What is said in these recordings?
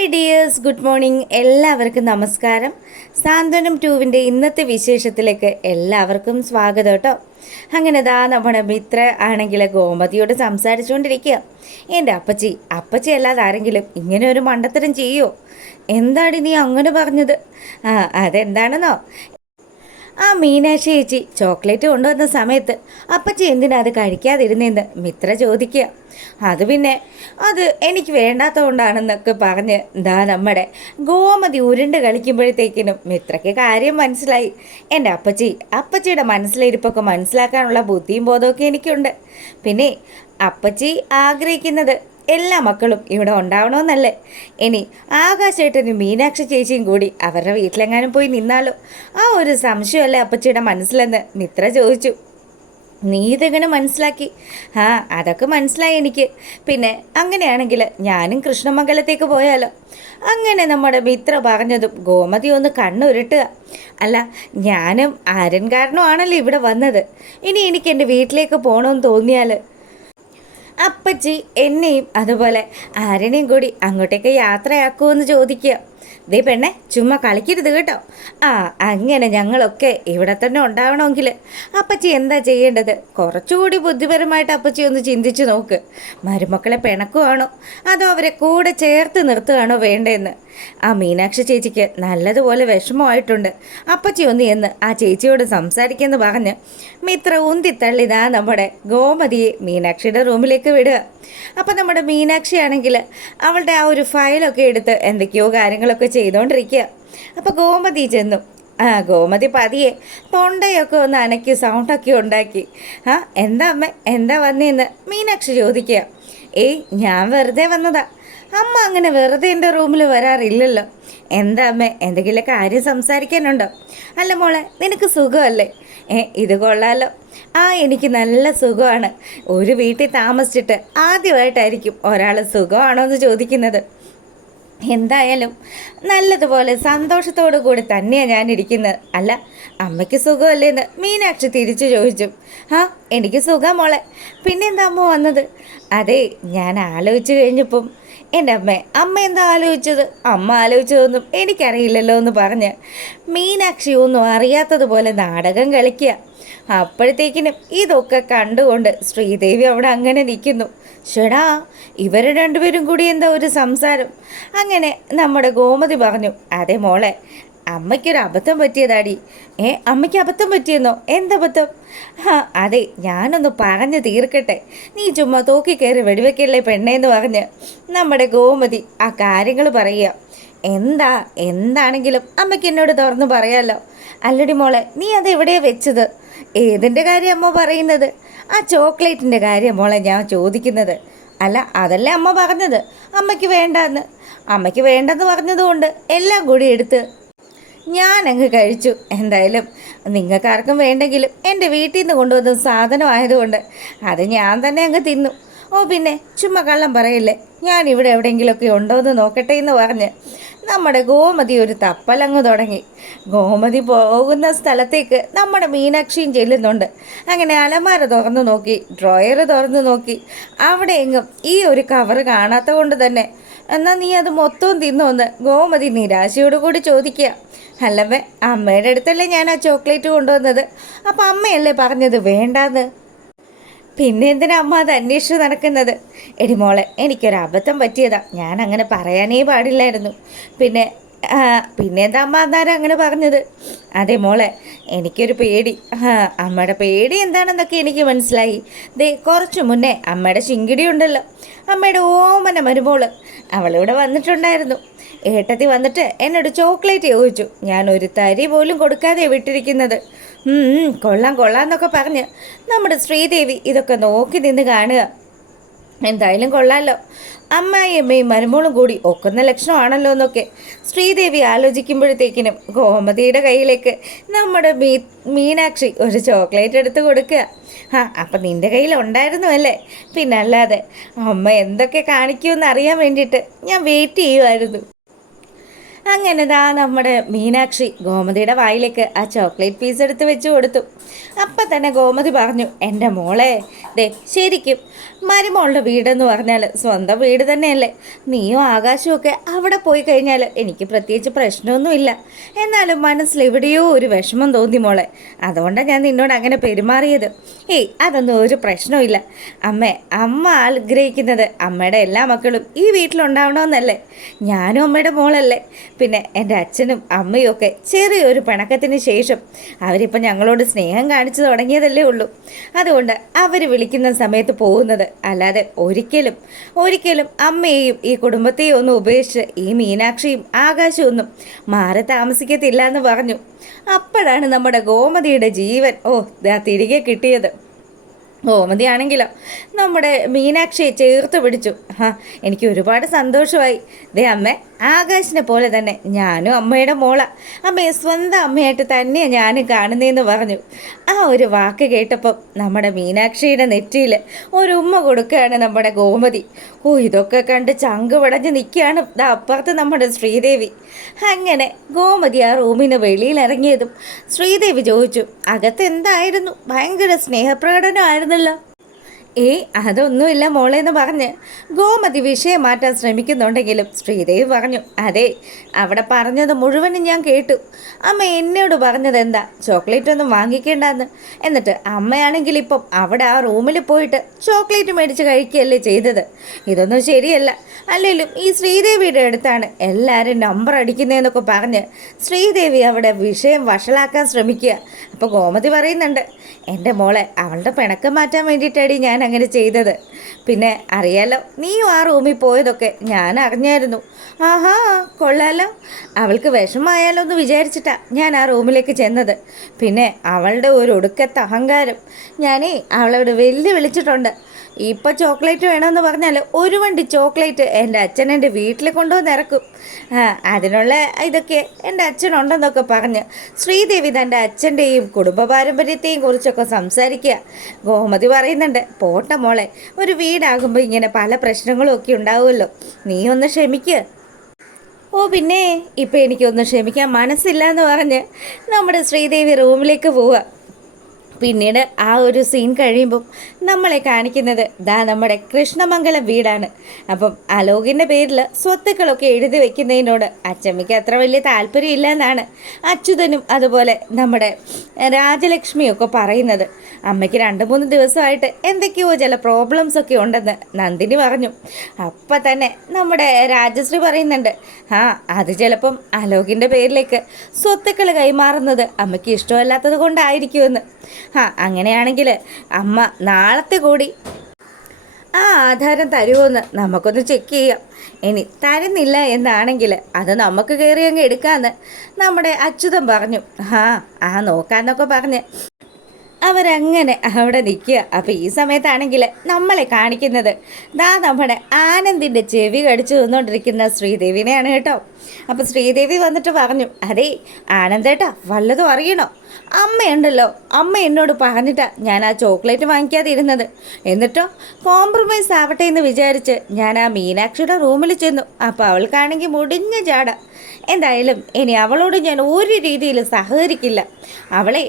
Hi dears, good morning. എല്ലാവർക്കും നമസ്കാരം. സാന്ത്വനം 2വിൻ്റെ ഇന്നത്തെ വിശേഷത്തിലേക്ക് എല്ലാവർക്കും സ്വാഗതം കേട്ടോ. അങ്ങനെ നമ്മുടെ മിത്ര ആണെങ്കിൽ ഗോമതിയോട് സംസാരിച്ചുകൊണ്ടിരിക്കുക. എൻ്റെ അപ്പച്ചി അല്ലാതെ ആരെങ്കിലും ഇങ്ങനെ ഒരു മണ്ടത്തരം ചെയ്യുമോ? എന്താണ് നീ അങ്ങനെ പറഞ്ഞത്? അതെന്താണെന്നോ, ആ മീനാക്ഷി ചേച്ചി ചോക്ലേറ്റ് കൊണ്ടുവന്ന സമയത്ത് അപ്പച്ചി എന്തിനാ അത് കഴിക്കാതിരുന്നതെന്ന് മിത്ര ചോദിക്കുക. അത് എനിക്ക് വേണ്ടാത്തതുകൊണ്ടാണെന്നൊക്കെ പറഞ്ഞ് നമ്മുടെ ഗോമതി ഉരുണ്ട് കളിക്കുമ്പോഴത്തേക്കിനും മിത്രയ്ക്ക് കാര്യം മനസ്സിലായി. എൻ്റെ അപ്പച്ചിയുടെ മനസ്സിലിരിപ്പൊക്കെ മനസ്സിലാക്കാനുള്ള ബുദ്ധിയും ബോധമൊക്കെ എനിക്കുണ്ട്. പിന്നെ അപ്പച്ചി ആഗ്രഹിക്കുന്നത് എല്ലാ മക്കളും ഇവിടെ ഉണ്ടാവണമെന്നല്ലേ? ഇനി ആകാശേട്ടനും മീനാക്ഷി ചേച്ചിയും കൂടി അവരുടെ വീട്ടിലെങ്ങാനും പോയി നിന്നാലോ? ആ ഒരു സംശയമല്ലേ അപ്പച്ചിയുടെ മനസ്സിലെന്ന് മിത്ര ചോദിച്ചു. നീ ഇതെങ്ങനെ മനസ്സിലാക്കി? അതൊക്കെ മനസ്സിലായി എനിക്ക്. പിന്നെ അങ്ങനെയാണെങ്കിൽ ഞാനും കൃഷ്ണമംഗലത്തേക്ക് പോയാലോ? അങ്ങനെ നമ്മുടെ മിത്ര പറഞ്ഞതും ഗോമതി ഒന്ന് കണ്ണുരുട്ടുക. അല്ല, ഞാനും ആരൻ കാരണമാണല്ലോ ഇവിടെ വന്നത്. ഇനി എനിക്ക് എൻ്റെ വീട്ടിലേക്ക് പോകണമെന്ന് തോന്നിയാൽ അപ്പച്ചി എന്നെയും അതുപോലെ ആരെയും കൂടി അങ്ങോട്ടേക്ക് യാത്രയാക്കുമെന്ന് ചോദിക്കുക. ദേ പെണ്ണെ, ചുമ്മാ കളിക്കരുത് കേട്ടോ. അങ്ങനെ ഞങ്ങളൊക്കെ ഇവിടെ തന്നെ ഉണ്ടാവണമെങ്കിൽ അപ്പച്ചി എന്താ ചെയ്യേണ്ടത്? കുറച്ചുകൂടി ബുദ്ധിപരമായിട്ട് അപ്പച്ചി ഒന്ന് ചിന്തിച്ച് നോക്ക്. മരുമക്കളെ പിണക്കുവാണോ അതോ അവരെ കൂടെ ചേർത്ത് നിർത്തുകയാണോ വേണ്ടതെന്ന്? ആ മീനാക്ഷി ചേച്ചിക്ക് നല്ലതുപോലെ വിഷമമായിട്ടുണ്ട്. അപ്പച്ചി ഒന്ന് എന്ന് ആ ചേച്ചിയോട് സംസാരിക്കുമെന്ന് പറഞ്ഞ് മിത്ര ഉന്തിത്തള്ളിതാ നമ്മുടെ ഗോമതിയെ മീനാക്ഷിയുടെ റൂമിലേക്ക് വിടുക. അപ്പം നമ്മുടെ മീനാക്ഷി ആണെങ്കിൽ അവളുടെ ആ ഒരു ഫയലൊക്കെ എടുത്ത് എന്തൊക്കെയോ കാര്യങ്ങളൊക്കെ ചെയ്തുകൊണ്ടിരിക്കുക. അപ്പോൾ ഗോമതി ചെന്നു. ഗോമതി പതിയെ തൊണ്ടയൊക്കെ ഒന്ന് അനക്കി സൗണ്ടൊക്കെ ഉണ്ടാക്കി. എന്താ അമ്മ, എന്താ വന്നേന്ന് മീനാക്ഷി ചോദിക്കുക. ഞാൻ വെറുതെ വന്നതാ. അമ്മ അങ്ങനെ വെറുതെ എൻ്റെ റൂമിൽ വരാറില്ലല്ലോ. എന്താ അമ്മ, എന്തെങ്കിലും കാര്യം സംസാരിക്കാനുണ്ടോ? അല്ല മോളെ, നിനക്ക് സുഖമല്ലേ? ഇത് കൊള്ളാലോ. എനിക്ക് നല്ല സുഖമാണ്. ഒരു വീട്ടിൽ താമസിച്ചിട്ട് ആദ്യമായിട്ടായിരിക്കും ഒരാൾ സുഖമാണോ എന്ന് ചോദിക്കുന്നത്. എന്തായാലും നല്ലതുപോലെ സന്തോഷത്തോടു കൂടി തന്നെയാണ് ഞാനിരിക്കുന്നത്. അല്ല, അമ്മയ്ക്ക് സുഖമല്ലേന്ന് മീനാക്ഷി തിരിച്ചു ചോദിച്ചു. എനിക്ക് സുഖം മോളെ. പിന്നെന്താ അമ്മ വന്നത്? അതെ, ഞാൻ ആലോചിച്ച് കഴിഞ്ഞപ്പം എൻ്റെ അമ്മ എന്താ ആലോചിച്ചത്? അമ്മ ആലോചിച്ചതൊന്നും എനിക്കറിയില്ലല്ലോ എന്ന് പറഞ്ഞ് മീനാക്ഷി ഒന്നും അറിയാത്തതുപോലെ നാടകം കളിക്കുക. അപ്പോഴത്തേക്കിനും ഇതൊക്കെ കണ്ടുകൊണ്ട് ശ്രീദേവി അവിടെ അങ്ങനെ നിൽക്കുന്നു. ഷെടാ, ഇവർ രണ്ടുപേരും കൂടി എന്താ ഒരു സംസാരം? അങ്ങനെ നമ്മുടെ ഗോമതി പറഞ്ഞു. അതെ മോളെ, അമ്മയ്ക്കൊരു അബദ്ധം പറ്റിയതാടി. അമ്മയ്ക്ക് അബദ്ധം പറ്റിയെന്നോ? എന്തബദ്ധം? അതെ, ഞാനൊന്ന് പറഞ്ഞു തീർക്കട്ടെ. നീ ചുമ്മാ തോക്കി കയറി വെടിവെക്കല്ലേ പെണ്ണേന്ന് പറഞ്ഞ് നമ്മുടെ ഗോമതി ആ കാര്യങ്ങൾ പറയുക. എന്താണെങ്കിലും അമ്മയ്ക്ക് എന്നോട് തുറന്ന് പറയാമല്ലോ. അല്ലടി മോളെ, നീ അത് എവിടെയാണ് വെച്ചത്? ഏതിൻ്റെ കാര്യം അമ്മ പറയുന്നത്? ആ ചോക്ലേറ്റിൻ്റെ കാര്യം മോളെ ഞാൻ ചോദിക്കുന്നത്. അല്ല, അതല്ലേ അമ്മ പറഞ്ഞത് അമ്മയ്ക്ക് വേണ്ടെന്ന്. അമ്മയ്ക്ക് വേണ്ടെന്ന് പറഞ്ഞതുകൊണ്ട് എല്ലാം കൂടി എടുത്ത് ഞാനങ്ങ് കഴിച്ചു. എന്തായാലും നിങ്ങൾക്കാർക്കും വേണ്ടെങ്കിലും എൻ്റെ വീട്ടിൽ നിന്ന് കൊണ്ടുവന്ന സാധനമായതുകൊണ്ട് അത് ഞാൻ തന്നെ അങ്ങ് തിന്നു. പിന്നെ ചുമ്മാ കള്ളം പറയില്ലേ. ഞാൻ ഇവിടെ എവിടെയെങ്കിലുമൊക്കെ ഉണ്ടോ എന്ന് നോക്കട്ടെ എന്ന് പറഞ്ഞ് നമ്മുടെ ഗോമതി ഒരു തപ്പലങ്ങ് തുടങ്ങി. ഗോമതി പോകുന്ന സ്ഥലത്തേക്ക് നമ്മുടെ മീനാക്ഷിയും ചെല്ലുന്നുണ്ട്. അങ്ങനെ അലമാര തുറന്നു നോക്കി, ഡ്രോയർ തുറന്നു നോക്കി. അവിടെ എങ്ങും ഈ ഒരു കവറ് കാണാത്ത കൊണ്ട് തന്നെ എന്നാൽ നീ അത് മൊത്തവും തിന്നോന്ന് ഗോമതി നിരാശയോട് കൂടി ചോദിക്കുക. അല്ലമ്മേ, അമ്മയുടെ അടുത്തല്ലേ ഞാൻ ആ ചോക്ലേറ്റ് കൊണ്ടുവന്നത്. അപ്പം അമ്മയല്ലേ പറഞ്ഞത് വേണ്ടാന്ന്? പിന്നെ എന്തിനാ അമ്മ അത് അന്വേഷിച്ച് നടക്കുന്നത്? എടി മോളെ, എനിക്കൊരു അബദ്ധം പറ്റിയതാ. ഞാൻ അങ്ങനെ പറയാനേ പാടില്ലായിരുന്നു. പിന്നെ എന്താ അമ്മ അന്നേരം അങ്ങനെ പറഞ്ഞത്? അതെ മോളെ, എനിക്കൊരു പേടി. അമ്മയുടെ പേടി എന്താണെന്നൊക്കെ എനിക്ക് മനസ്സിലായി. കുറച്ചു മുന്നേ അമ്മയുടെ ശിങ്കിടി ഉണ്ടല്ലോ, അമ്മയുടെ ഓമന മരുമോള്, അവളിവിടെ വന്നിട്ടുണ്ടായിരുന്നു. ഏട്ടത്തി വന്നിട്ട് എന്നോട് ചോക്ലേറ്റ് ചോദിച്ചു. ഞാൻ ഒരു തരി പോലും കൊടുക്കാതെ വിട്ടിരിക്കുന്നത്. കൊള്ളാന്നൊക്കെ പറഞ്ഞ് നമ്മുടെ ശ്രീദേവി ഇതൊക്കെ നോക്കി നിന്ന് കാണുക. എന്തായാലും കൊള്ളാമല്ലോ, അമ്മയും മരുമോളും കൂടി ഒക്കുന്ന ലക്ഷണമാണല്ലോ എന്നൊക്കെ ശ്രീദേവി ആലോചിക്കുമ്പോഴത്തേക്കിനും ഗോമതിയുടെ കയ്യിലേക്ക് നമ്മുടെ മീനാക്ഷി ഒരു ചോക്ലേറ്റ് എടുത്ത് കൊടുക്കുക. അപ്പം നിൻ്റെ കയ്യിൽ ഉണ്ടായിരുന്നു അല്ലേ? പിന്നല്ലാതെ. അമ്മ എന്തൊക്കെ കാണിക്കുമെന്ന് അറിയാൻ വേണ്ടിയിട്ട് ഞാൻ വെയിറ്റ് ചെയ്യുമായിരുന്നു. അങ്ങനെ നമ്മുടെ മീനാക്ഷി ഗോമതിയുടെ വായിലേക്ക് ആ ചോക്ലേറ്റ് പീസ് എടുത്ത് വെച്ച് കൊടുത്തു. അപ്പം തന്നെ ഗോമതി പറഞ്ഞു, എൻ്റെ മോളെ, ശരിക്കും മരുമോളുടെ വീടെന്ന് പറഞ്ഞാൽ സ്വന്തം വീട് തന്നെയല്ലേ. നീയും ആകാശവും ഒക്കെ അവിടെ പോയി കഴിഞ്ഞാൽ എനിക്ക് പ്രത്യേകിച്ച് പ്രശ്നമൊന്നുമില്ല. എന്നാലും മനസ്സിൽ എവിടെയോ ഒരു വിഷമം തോന്നി മോളെ. അതുകൊണ്ടാണ് ഞാൻ നിന്നോട് അങ്ങനെ പെരുമാറിയത്. ഏയ് അതൊന്നും ഒരു പ്രശ്നമില്ല അമ്മ ആഗ്രഹിക്കുന്നത് അമ്മയുടെ എല്ലാ മക്കളും ഈ വീട്ടിലുണ്ടാവണമെന്നല്ലേ. ഞാനും അമ്മയുടെ മോളല്ലേ. പിന്നെ എൻ്റെ അച്ഛനും അമ്മയും ഒക്കെ ചെറിയൊരു പിണക്കത്തിന് ശേഷം അവരിപ്പം ഞങ്ങളോട് സ്നേഹം കാണിച്ചു തുടങ്ങിയതല്ലേ ഉള്ളൂ. അതുകൊണ്ട് അവർ വിളിക്കുന്ന സമയത്ത് പോകുന്നത്, അല്ലാതെ ഒരിക്കലും അമ്മയെയും ഈ കുടുംബത്തെയും ഒന്നും ഉപേക്ഷിച്ച് ഈ മീനാക്ഷിയും ആകാശവും ഒന്നും മാറി താമസിക്കത്തില്ല എന്ന് പറഞ്ഞു. അപ്പോഴാണ് നമ്മുടെ ഗോമതിയുടെ ജീവൻ തിരികെ കിട്ടിയത്. ഗോമതിയാണെങ്കിലോ നമ്മുടെ മീനാക്ഷിയെ ചേർത്ത് പിടിച്ചു. എനിക്ക് ഒരുപാട് സന്തോഷമായി. അമ്മേ, ആകാശിനെ പോലെ തന്നെ ഞാനും അമ്മയുടെ മോള. അമ്മയെ സ്വന്തം അമ്മയായിട്ട് തന്നെയാണ് ഞാനും കാണുന്നതെന്ന് പറഞ്ഞു. ആ ഒരു വാക്ക് കേട്ടപ്പം നമ്മുടെ മീനാക്ഷിയുടെ നെറ്റിയിൽ ഒരു ഉമ്മ കൊടുക്കുകയാണ് നമ്മുടെ ഗോമതി. ഇതൊക്കെ കണ്ട് ചങ്ക് പടഞ്ഞ് നിൽക്കുകയാണ് അപ്പുറത്ത് നമ്മുടെ ശ്രീദേവി. അങ്ങനെ ഗോമതി ആ റൂമിന് വെളിയിലിറങ്ങിയതും ശ്രീദേവി ചോദിച്ചു, അകത്ത് എന്തായിരുന്നു? ഭയങ്കര സ്നേഹപ്രകടനമായിരുന്നല്ലോ. അതൊന്നുമില്ല മോളേന്ന് പറഞ്ഞ് ഗോമതി വിഷയം മാറ്റാൻ ശ്രമിക്കുന്നുണ്ടെങ്കിലും ശ്രീദേവി പറഞ്ഞു, അതെ, അവിടെ പറഞ്ഞത് മുഴുവനും ഞാൻ കേട്ടു. അമ്മ എന്നോട് പറഞ്ഞത് എന്താ, ചോക്ലേറ്റ് ഒന്നും വാങ്ങിക്കേണ്ടെന്ന്. എന്നിട്ട് അമ്മയാണെങ്കിൽ ഇപ്പം അവിടെ ആ റൂമിൽ പോയിട്ട് ചോക്ലേറ്റ് മേടിച്ച് കഴിക്കുകയല്ലേ ചെയ്തത്. ഇതൊന്നും ശരിയല്ല. അല്ലെങ്കിലും ഈ ശ്രീദേവിയുടെ അടുത്താണ് എല്ലാവരും നമ്പർ അടിക്കുന്നതെന്നൊക്കെ പറഞ്ഞ് ശ്രീദേവി അവിടെ വിഷയം വഷളാക്കാൻ ശ്രമിക്കുക. അപ്പോൾ ഗോമതി പറയുന്നുണ്ട്, എൻ്റെ മോളെ അവളുടെ പിണക്കം മാറ്റാൻ വേണ്ടിയിട്ടാണ് ഞാൻ അങ്ങനെ ചെയ്തത്. പിന്നെ അറിയാലോ, നീയും ആ റൂമിൽ പോയതൊക്കെ ഞാൻ അറിഞ്ഞായിരുന്നു. ആഹാ, കൊള്ളാലോ. അവൾക്ക് വിഷമമായാലോ എന്ന് വിചാരിച്ചിട്ടാ ഞാൻ ആ റൂമിലേക്ക് ചെന്നത്. പിന്നെ അവളുടെ ഒരു ഒടുക്കത്തെ അഹങ്കാരം ഞാനേ അവളോട് വിളിച്ചിട്ടുണ്ട്. ഇപ്പം ചോക്ലേറ്റ് വേണമെന്ന് പറഞ്ഞാൽ ഒരു വണ്ടി ചോക്ലേറ്റ് എൻ്റെ അച്ഛൻ എൻ്റെ വീട്ടിൽ കൊണ്ടുവന്ന് ഇറക്കും. അതിനുള്ള ഇതൊക്കെ എൻ്റെ അച്ഛനുണ്ടെന്നൊക്കെ പറഞ്ഞ് ശ്രീദേവി തൻ്റെ അച്ഛൻ്റെയും കുടുംബ പാരമ്പര്യത്തെയും കുറിച്ചൊക്കെ സംസാരിക്കുക. ഗോമതി പറയുന്നുണ്ട്, പോട്ടെ മോളെ, ഒരു വീടാകുമ്പോൾ ഇങ്ങനെ പല പ്രശ്നങ്ങളും ഒക്കെ ഉണ്ടാവുമല്ലോ, നീ ഒന്ന് ക്ഷമിക്കുക. പിന്നെ ഇപ്പം എനിക്കൊന്ന് ക്ഷമിക്കാൻ മനസ്സില്ല എന്ന് പറഞ്ഞ് നമ്മുടെ ശ്രീദേവി റൂമിലേക്ക് പോവുക. പിന്നീട് ആ ഒരു സീൻ കഴിയുമ്പം നമ്മളെ കാണിക്കുന്നത് നമ്മുടെ കൃഷ്ണമംഗലം വീടാണ്. അപ്പം അലോകിൻ്റെ പേരിൽ സ്വത്തുക്കളൊക്കെ എഴുതി വെക്കുന്നതിനോട് അച്ചമ്മയ്ക്ക് അത്ര വലിയ താല്പര്യമില്ല എന്നാണ് അച്യുതനും അതുപോലെ നമ്മുടെ രാജലക്ഷ്മിയൊക്കെ പറയുന്നത്. അമ്മയ്ക്ക് 2-3 ദിവസമായിട്ട് എന്തൊക്കെയോ ചില പ്രോബ്ലംസൊക്കെ ഉണ്ടെന്ന് നന്ദിനി പറഞ്ഞു. അപ്പം തന്നെ നമ്മുടെ രാജശ്രീ പറയുന്നുണ്ട്, അത് ചിലപ്പം അലോകിൻ്റെ പേരിലേക്ക് സ്വത്തുക്കൾ കൈമാറുന്നത് അമ്മയ്ക്ക് ഇഷ്ടമല്ലാത്തത് കൊണ്ടായിരിക്കുമെന്ന്. അങ്ങനെയാണെങ്കിൽ അമ്മ നാളത്തെ കൂടി ആ ആധാരം തരുമോയെന്ന് നമുക്കൊന്ന് ചെക്ക് ചെയ്യാം. ഇനി തരുന്നില്ല എന്നാണെങ്കിൽ അത് നമുക്ക് കയറി അങ്ങ് എടുക്കാമെന്ന് നമ്മുടെ അച്യുതൻ പറഞ്ഞു. നോക്കാന്നൊക്കെ പറഞ്ഞ് അവരങ്ങനെ അവിടെ നിൽക്കുക. അപ്പോൾ ഈ സമയത്താണെങ്കിൽ നമ്മളെ കാണിക്കുന്നത് നമ്മുടെ ആനന്ദിൻ്റെ ചെവി കടിച്ചു നിന്നുകൊണ്ടിരിക്കുന്ന ശ്രീദേവിനെയാണ് കേട്ടോ. അപ്പോൾ ശ്രീദേവി വന്നിട്ട് പറഞ്ഞു, അതെ ആനന്ദേട്ടാ, വല്ലതും അറിയണോ? അമ്മയുണ്ടല്ലോ, അമ്മ എന്നോട് പറഞ്ഞിട്ടാണ് ഞാൻ ആ ചോക്ലേറ്റ് വാങ്ങിക്കാതിരുന്നത്. എന്നിട്ടോ കോംപ്രമൈസ് ആവട്ടെ എന്ന് വിചാരിച്ച് ഞാൻ ആ മീനാക്ഷിയുടെ റൂമിൽ ചെന്നു. അപ്പോൾ അവൾക്കാണെങ്കിൽ മുടിഞ്ഞ ജാട. എന്തായാലും ഇനി അവളോട് ഞാൻ ഒരു രീതിയിൽ സഹകരിക്കില്ല. അവളെ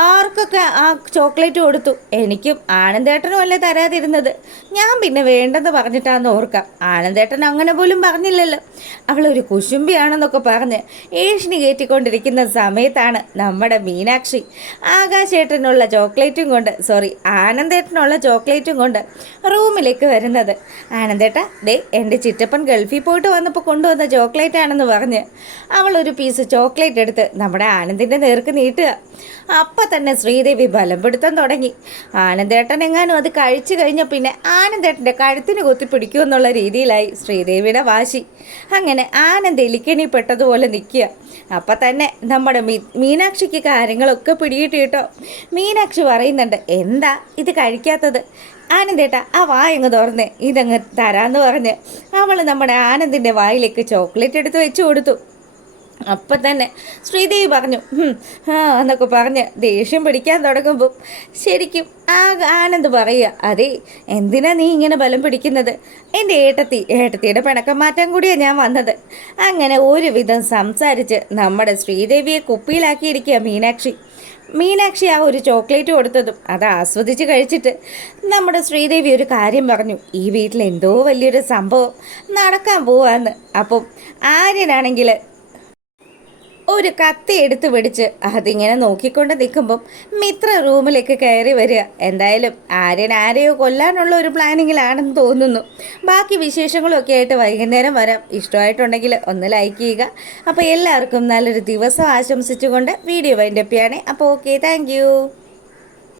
ആർക്കൊക്കെ ആ ചോക്ലേറ്റ് കൊടുത്തു, എനിക്കും ആനന്ദേട്ടനും അല്ലേ തരാതിരുന്നത്. ഞാൻ പിന്നെ വേണ്ടെന്ന് പറഞ്ഞിട്ടാന്ന് ഓർക്കാം. ആനന്ദേട്ടൻ അങ്ങനെ പോലും പറഞ്ഞില്ലല്ലോ. അവളൊരു കുശുംബിയാണെന്നൊക്കെ പറഞ്ഞ് ഏഷ്ണി കയറ്റിക്കൊണ്ടിരിക്കുന്ന സമയത്താണ് നമ്മുടെ മീനാക്ഷി ആകാശേട്ടനുള്ള ചോക്ലേറ്റും കൊണ്ട് ആനന്ദേട്ടനുള്ള ചോക്ലേറ്റും കൊണ്ട് റൂമിലേക്ക് വരുന്നത്. ആനന്ദേട്ടാ, എൻ്റെ ചിറ്റപ്പൻ ഗൾഫിൽ പോയിട്ട് വന്നപ്പോൾ കൊണ്ടുവന്ന ചോക്ലേറ്റ് ആണെന്ന് പറഞ്ഞ് അവളൊരു പീസ് ചോക്ലേറ്റ് എടുത്ത് നമ്മുടെ ആനന്ദിൻ്റെ നേർക്ക് നീട്ടുക. അപ്പം തന്നെ ശ്രീദേവി ബലപ്പെടുത്താൻ തുടങ്ങി. ആനന്ദേട്ടൻ എങ്ങാനും അത് കഴിച്ചു കഴിഞ്ഞ പിന്നെ ആനന്ദേട്ടൻ്റെ കഴുത്തിന് കുത്തിപ്പിടിക്കുമെന്നുള്ള രീതിയിലായി ശ്രീദേവിയുടെ വാശി. അങ്ങനെ ആനന്ദ് എലിക്കണി പെട്ടതുപോലെ നിൽക്കുക. അപ്പം തന്നെ നമ്മുടെ മീനാക്ഷിക്ക് കാര്യങ്ങളൊക്കെ പിടികിട്ടി കേട്ടോ. മീനാക്ഷി പറയുന്നുണ്ട്, എന്താ ഇത് കഴിക്കാത്തത്? ആനന്ദേട്ടാ, ആ വായങ്ങ് തുറന്ന് ഇതങ്ങ് തരാമെന്ന് പറഞ്ഞ് അവൾ നമ്മുടെ ആനന്ദിൻ്റെ വായിലേക്ക് ചോക്ലേറ്റ് എടുത്ത് വെച്ച് കൊടുത്തു. അപ്പം തന്നെ ശ്രീദേവി പറഞ്ഞു എന്നൊക്കെ പറഞ്ഞ് ദേഷ്യം പിടിക്കാൻ തുടങ്ങുമ്പോൾ ശരിക്കും ആനന്ദ് പറയുക, അതെ എന്തിനാ നീ ഇങ്ങനെ ബലം പിടിക്കുന്നത്? എൻ്റെ ഏട്ടത്തിയുടെ പിണക്കം മാറ്റാൻ കൂടിയാണ് ഞാൻ വന്നത്. അങ്ങനെ ഒരുവിധം സംസാരിച്ച് നമ്മുടെ ശ്രീദേവിയെ കുപ്പിയിലാക്കിയിരിക്കുക മീനാക്ഷി. മീനാക്ഷി ആ ഒരു ചോക്ലേറ്റ് കൊടുത്തതും അത് ആസ്വദിച്ച് കഴിച്ചിട്ട് നമ്മുടെ ശ്രീദേവി ഒരു കാര്യം പറഞ്ഞു, ഈ വീട്ടിൽ എന്തോ വലിയൊരു സംഭവം നടക്കാൻ പോവാന്ന്. അപ്പം ആര്യനാണെങ്കിൽ ഒരു കത്തി എടുത്ത് പിടിച്ച് അതിങ്ങനെ നോക്കിക്കൊണ്ട് നിൽക്കുമ്പം മിത്ര റൂമിലേക്ക് കയറി വരിക. എന്തായാലും ആര്യൻ ആരെയോ കൊല്ലാനുള്ള ഒരു പ്ലാനിങ്ങിലാണെന്ന് തോന്നുന്നു. ബാക്കി വിശേഷങ്ങളൊക്കെ ആയിട്ട് വൈകുന്നേരം വരാം. ഇഷ്ടമായിട്ടുണ്ടെങ്കിൽ ഒന്ന് ലൈക്ക് ചെയ്യുക. അപ്പോൾ എല്ലാവർക്കും നല്ലൊരു ദിവസം ആശംസിച്ചുകൊണ്ട് വീഡിയോ വൈൻഡപ്പ് ചെയ്യണേ. അപ്പോൾ ഓക്കെ, താങ്ക്